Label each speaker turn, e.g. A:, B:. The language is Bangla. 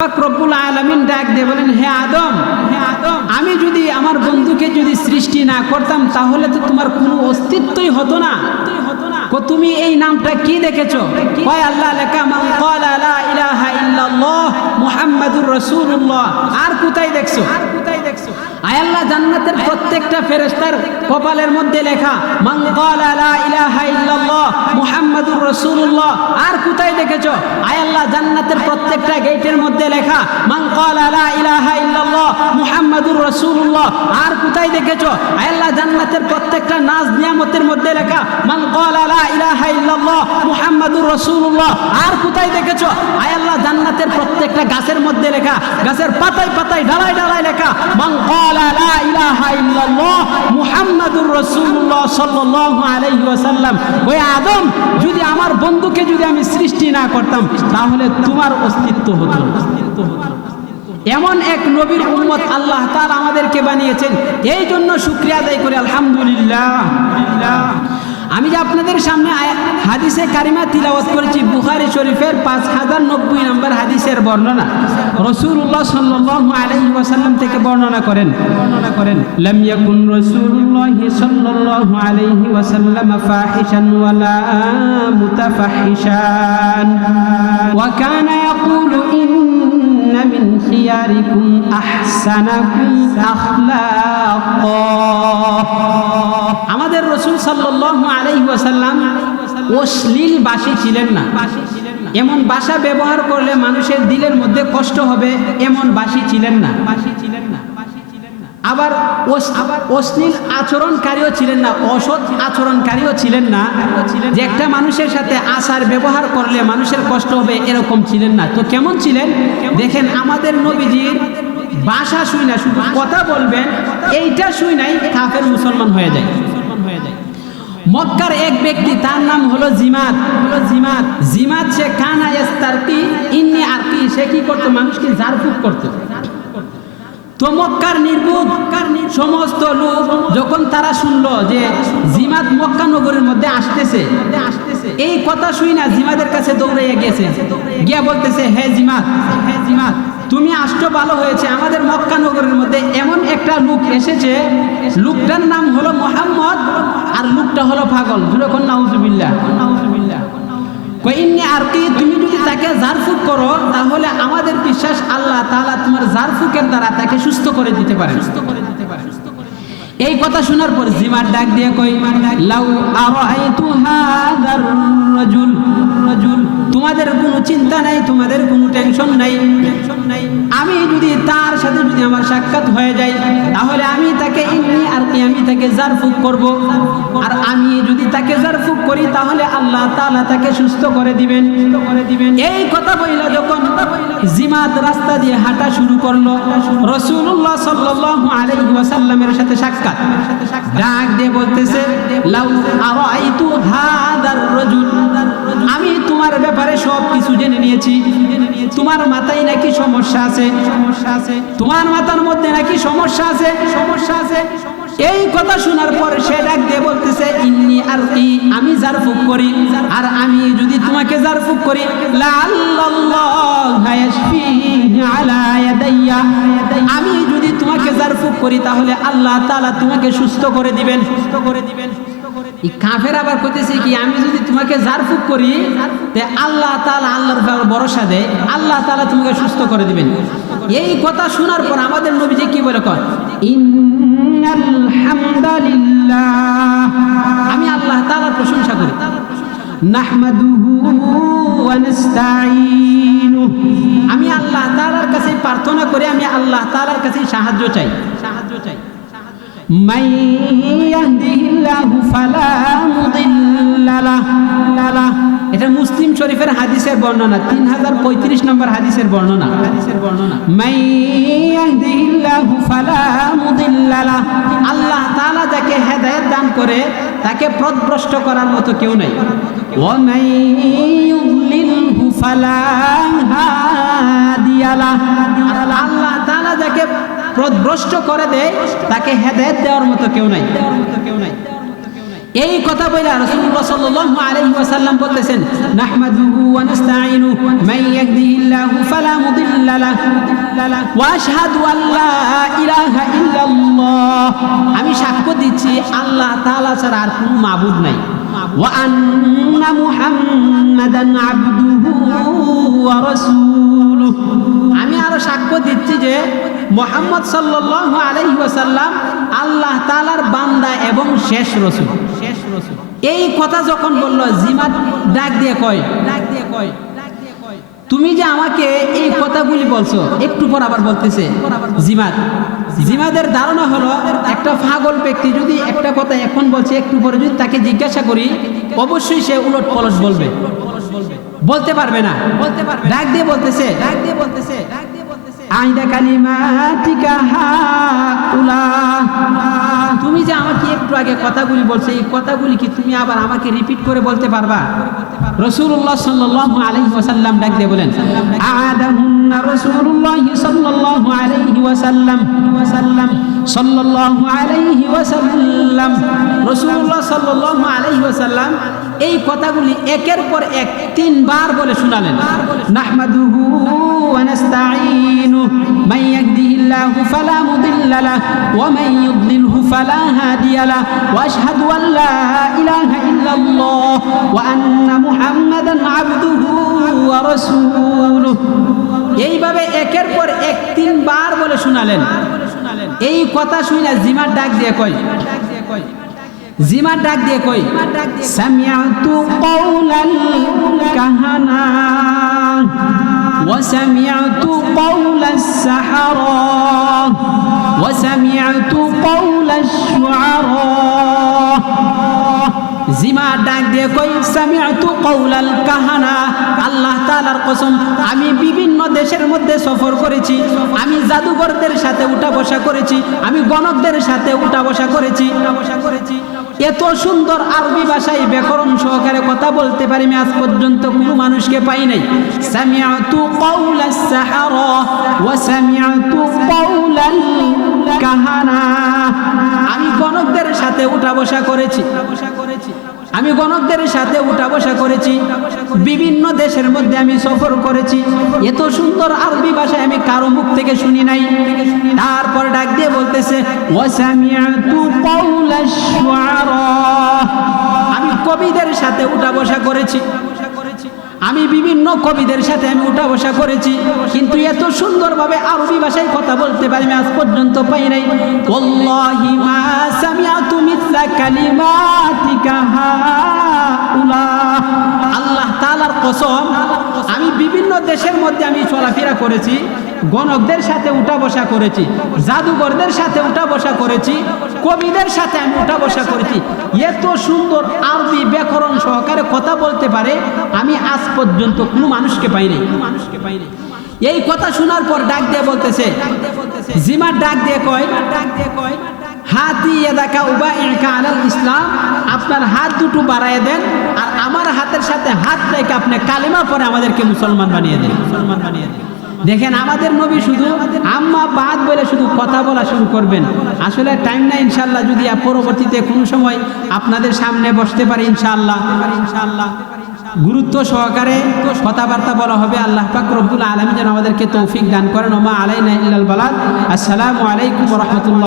A: রব্বুল আলামিন ডাক দিয়ে বলেন, হে আদম হে আদম, আমি যদি আমার বন্ধুকে যদি সৃষ্টি না করতাম, তাহলে তো তোমার কোনো অস্তিত্বই হতো না। তুমি এই নামটা কি দেখেছ? কয়, আল্লাহ লেখা ক্বালা লা ইলাহা ইল্লাল্লাহ মুহাম্মাদুর রাসূলুল্লাহ। আর কোথায় দেখছ আর কোথায় দেখছ? আয় আল্লাহ জান্নাতের প্রত্যেকটা ফেরেশতার কপালের মধ্যে লেখা মুহাম্মাদুর রাসূলুল্লাহ। আর কোথায় দেখেছ? আয়াল্লাহ জান্নাতের প্রত্যেকটা গেটের মধ্যে লেখা, মান ক্বালা লা ইলাহা ইল্লাল্লাহ মুহাম্মাদুর রাসূলুল্লাহ। আর কোথায় দেখেছ? আয় আল্লাহ জান্নাতের প্রত্যেকটা নাজ নিয়ামতের মধ্যে লেখা, মান ক্বালা লা ইলাহা ইল্লাল্লাহ মুহাম্মাদুর রাসূলুল্লাহ। আর কোথায় দেখেছ? আয় আল্লাহ জান্নাতের প্রত্যেকটা গাছের মধ্যে লেখা, গাছের পাতায় পাতায় ডালায় ডালায় লেখা মুহাম্মাদুর রাসূলুল্লাহ সাল্লাল্লাহু আলাইহি ওয়াসাল্লাম। ওই আদম, যদি আমার বন্ধুকে যদি আমি সৃষ্টি না করতাম, তাহলে তোমার অস্তিত্ব হতো অস্তিত্ব হতো এমন এক নবীর উন্মত আল্লাহ তার আমাদেরকে বানিয়েছেন। এই জন্য শুক্রিয়া আদায় করে, আলহামদুলিল্লাহ। আমি যে আপনাদের সামনে হাদিসে কারিমা তিলাওয়াত করেছি, বুখারি শরীফের পাঁচ হাজার নব্বই নম্বর হাদিসের বর্ণনা। রসুল্লাহ সাল্লু আলহি ওয়াসাল্লাম থেকে বর্ণনা করেন। বর্ণনা করেন লাম ইয়াকুন রসুল্লাহি আলাইহি ওয়াসাল্লাম ফাহিশান ওয়ালা মুতাফাহিশান। ওয়া কানা আলাইহি অশ্লীল বাসী ছিলেন না। এমন বাসা ব্যবহার করলে মানুষের দিলের মধ্যে কষ্ট হবে এমন বাসী ছিলেন না। বাসী ছিলেন না আবার অশ্লীল আচরণকারীও ছিলেন না, অসৎ আচরণকারীও ছিলেন না। যে একটা মানুষের সাথে আচার ব্যবহার করলে মানুষের কষ্ট হবে এরকম ছিলেন না। তো কেমন ছিলেন? দেখেন আমাদের নবীজির ভাষা শুই না, শুধু কথা বলবেন, এইটা শুই নাই, কাফের মুসলমান হয়ে যায়। মক্কার এক ব্যক্তি, তার নাম হলো জিমাত হলো জিমাত জিমাত সে কানা ইস্তারকি ইন্নি আরকি, সে কি করতো? মানুষকে ঝাড়ফুঁক করতো। তো মক্কার নির্বুধ সমস্ত লোক যখন তারা শুনলো যে জিমাত মক্কা নগরের মধ্যে আসতেছে, এই কথা শুই না জিমাদের কাছে দৌড়াইয়া গেছে গিয়া বলতেছে, হে জিমাত হে জিমাত তুমি আসছো, ভালো হয়েছে। আমাদের মক্কা নগরের মধ্যে এমন একটা লোক এসেছে, লোকটার নাম হলো মোহাম্মদ আর লোকটা হলো পাগল। যেরকম নাউজুবিল্লা নাউজুবিল্লাহ কইন্নি আর কি তুমি যদি তাকে জারফুক করো, তাহলে আমাদের বিশ্বাস আল্লাহ তাআলা তোমার জারফুকের দ্বারা তাকে সুস্থ করে দিতে পারে। সুস্থ করে দিতে পারে এই কথা শোনার পর জিমার ডাক দিয়ে কই লাউ আরাইতু হাদার রাজুল রাজুল তোমাদের কোনো চিন্তা নাই, তোমাদের কোনো টেনশন নাই। আমি যদি তার সাথে যদি আমার সাক্ষাৎ হয়ে যায় তাহলে আমি তাকে ইন্নি আর কি আমি তাকে জারফুক করব। আর আমি যদি তাকে জারফুক করি, তাহলে আল্লাহ তাআলা তাকে সুস্থ করে দিবেন। করে দিবেন এই কথা বইলা যখন জিমাত রাস্তা দিয়ে হাঁটা শুরু করল রসুল্লাহ সাল্লাল্লাহু আলাইহি সাথে সাক্ষাৎ। ডাক দিয়ে বলতেছে আমি তোমার ব্যাপারে সব কিছু জেনে নিয়েছি। তোমার মাথায় নাকি সমস্যা আছে? সমস্যা আছে তোমার মাথার মধ্যে নাকি সমস্যা আছে? সমস্যা আছে এই কথা শোনার পর সে ডাক দিয়ে বলতেছে, ইন্নি আর কি আমি জারফুক করি। আর আমি যদি তোমাকে করি ইয়াশফিহি আলা ইয়াদাইয়া। আমি যদি তোমাকে জারফুক করি, তাহলে আল্লাহ তাআলা তোমাকে সুস্থ করে দিবেন সুস্থ করে দিবেন। কাফের আবার কইতেছে কি আমি যদি তোমাকে জারফুক করি তে আল্লাহ তাআলা আল্লাহর ভরসা দেয় আল্লাহ তাআলা তোমাকে সুস্থ করে দিবেন। এই কথা শোনার পর আমাদের নবীজি কি বলে কয়? আমি আল্লাহ তাআলার প্রশংসা করি। আমি আল্লাহ তাআলার কাছে প্রার্থনা করে আমি আল্লাহ তালার কাছে সাহায্য চাই। من يهده الله فلا مضل له له এটা মুসলিম শরীফের হাদিসের বর্ণনা তিন হাজার পঁয়ত্রিশ নম্বর হাদিসের বর্ণনা হাদিসের বর্ণনা من يهده الله فلا مضل له আল্লাহ তাআলা যাকে হেদায়েত দান করে তাকে পথভ্রষ্ট করার মতো কেউ নাই ومن يضلله فلا هادي له আর আল্লাহ তাআলা যাকে পথভ্রষ্ট করে দেয়, তাকে হেদায়েত দেওয়ার মতো কেউ নাই। এই কথা বলে রাসূলুল্লাহ সাল্লাল্লাহু আলাইহি ওয়াসাল্লাম বলতেছেন, নাহমাদুহু ওয়া নাস্তাঈনুহু, মান ইয়াহদিহিল্লাহু ফালা ওয়া আশহাদু আল্লা ইলাহা ইল্লাল্লাহ। আমি সাক্ষ্য দিচ্ছি, আল্লাহ তাআলা ছাড়া আর কোনো মাবুদ নাই। ওয়া আন্না মুহাম্মাদান আবদুহু ওয়া সাক্ষ্য দিচ্ছি যে মোহাম্মদ সাল্লাল্লাহু আলাইহি ওয়াসাল্লাম আল্লাহ তাআলার বান্দা এবং শেষ রসুল। শেষ রসুল এই কথা যখন বলল, জিমাত ডাক দিয়ে কয়, ডাক দিয়ে কয় তুমি যে আমাকে এই কথাগুলি বলছো, একটু পর আবার বলতেছে, জিমাত। জিমাদের ধারণা হলো, একটা পাগল ব্যক্তি যদি একটা কথা এখন বলছে, একটু পরে যদি তাকে জিজ্ঞাসা করি, অবশ্যই সে উলট পলট বলবে। বলতে পারবে না। বলতে পারবে ডাক দিয়ে বলতেছে, ডাক দিয়ে বলতেছে ডাক আইদা কালিমাতিকা হাউলা। তুমি যে আমাকে একটু আগে কথাগুলি বলছে এই কথাগুলি কি তুমি আবার আমাকে রিপিট করে বলতে পারবা? রসুল্লাহ সাল্লাল্লাহু আলাইহি ওয়াসাল্লাম ডাক দিয়ে বলেন আদাহুন্না রাসূলুল্লাহ সাল্লাল্লাহু আলাইহি ওয়াসাল্লাম ওয়াসাল্লাম সাল্লাল্লাহু আলাইহি ওয়াসাল্লাম রাসূলুল্লাহ সাল্লাল্লাহু আলাইহি ওয়াসাল্লাম এই কথাগুলি একের পর এক তিনবার বলে শোনালেন। নাহমাদুহু ইয়াহদিহিল্লাহু ফালা মুদিল্লা লাহু ওয়া মান ইউদ্লিলহু ফালা হাদিয়া লাহু ওয়া আশহাদু আন লা ইলাহা ইল্লাল্লাহ ওয়া আন্না মুহাম্মাদান আবদুহু ওয়া রাসূলুহু এইভাবে একের পর এক তিনবার বলে শোনালেন। এই কথা শুনে জিমার ডাক দিয়ে কয়। জিমার ডাক দিয়ে কই সামিআতু কওলাল কাহানা। وسمعت قول السحرة وسمعت قول الشعراء জিমা ডাক দিয়ে কই সামিআতু কওলাল কাহানা আল্লাহ তাআলার কসম আমি বিভিন্ন দেশের মধ্যে সফর করেছি আমি জাদুঘরদের সাথে উঠা বসা করেছি আমি গণকদের সাথে উঠা বসা করেছি উঠা বসা করেছি এত সুন্দর আরবি ভাষায় ব্যাকরণ সহকারে কথা বলতে পারি, আমি আজ পর্যন্ত কোনো মানুষকে পাই নাই। সামিআতু কাউলা সাহারা ওয়া সামিআতু কওলাল কাহানা আমি গণকদের সাথে উঠা বসা করেছি। আমি গণকদের সাথে উঠা বসা করেছি। বিভিন্ন দেশের মধ্যে আমি সফর করেছি। এত সুন্দর আরবি ভাষায় আমি কারও মুখ থেকে শুনি নাই। তারপর ডাক দিয়ে বলতেছে আমি কবিদের সাথে উঠা বসা করেছি। আমি বিভিন্ন কবিদের সাথে আমি উঠা বসা করেছি, কিন্তু এত সুন্দরভাবে আরবি ভাষায় কথা বলতে পারি আমি আজ পর্যন্ত পাই নাই। ওয়াল্লাহি মা সামিআতু মিথলা কালিমাতিকা হাউলা। আল্লাহ তাআলার কসম, আমি বিভিন্ন দেশের মধ্যে আমি চলাফেরা করেছি, গণকদের সাথে উঠা বসা করেছি জাদুঘরদের সাথে উঠা বসা করেছি, কবিদের সাথে আমি উঠা বসা করেছি। এত সুন্দর আরবি ব্যাকরণ সহকারে কথা বলতে পারে, আমি আজ পর্যন্ত কোনো মানুষকে পাইনি। মানুষকে পাইনি এই কথা শোনার পর ডাক দিয়ে বলতেছে, জিমার ডাক দিয়ে কয় ডাক দিয়ে কয় হাতি উবা একা আলাল ইসলাম, আপনার হাত দুটো বাড়ায় দেন আর আমার হাতের সাথে হাত রেখে আপনি কালিমা পরে আমাদেরকে মুসলমান বানিয়ে দেন। মুসলমান বানিয়ে দেন। দেখেন, আমাদের নবী শুধু আম্মা বাদ বলে শুধু কথা বলা শুরু করবেন। আসলে টাইম না ইনশাল্লাহ যদি পরবর্তীতে কোনো সময় আপনাদের সামনে বসতে পারি ইনশাল্লাহ ইনশাল্লাহ গুরুত্ব সহকারে কথাবার্তা বলা হবে। আল্লাহ পাক রব্বুল আলমী যেন আমাদেরকে তৌফিক দান করেন। ওমা আলাইনা ইল্লাল বালাদ আসসালামু আলাইকুম রহমতুল্লাহ।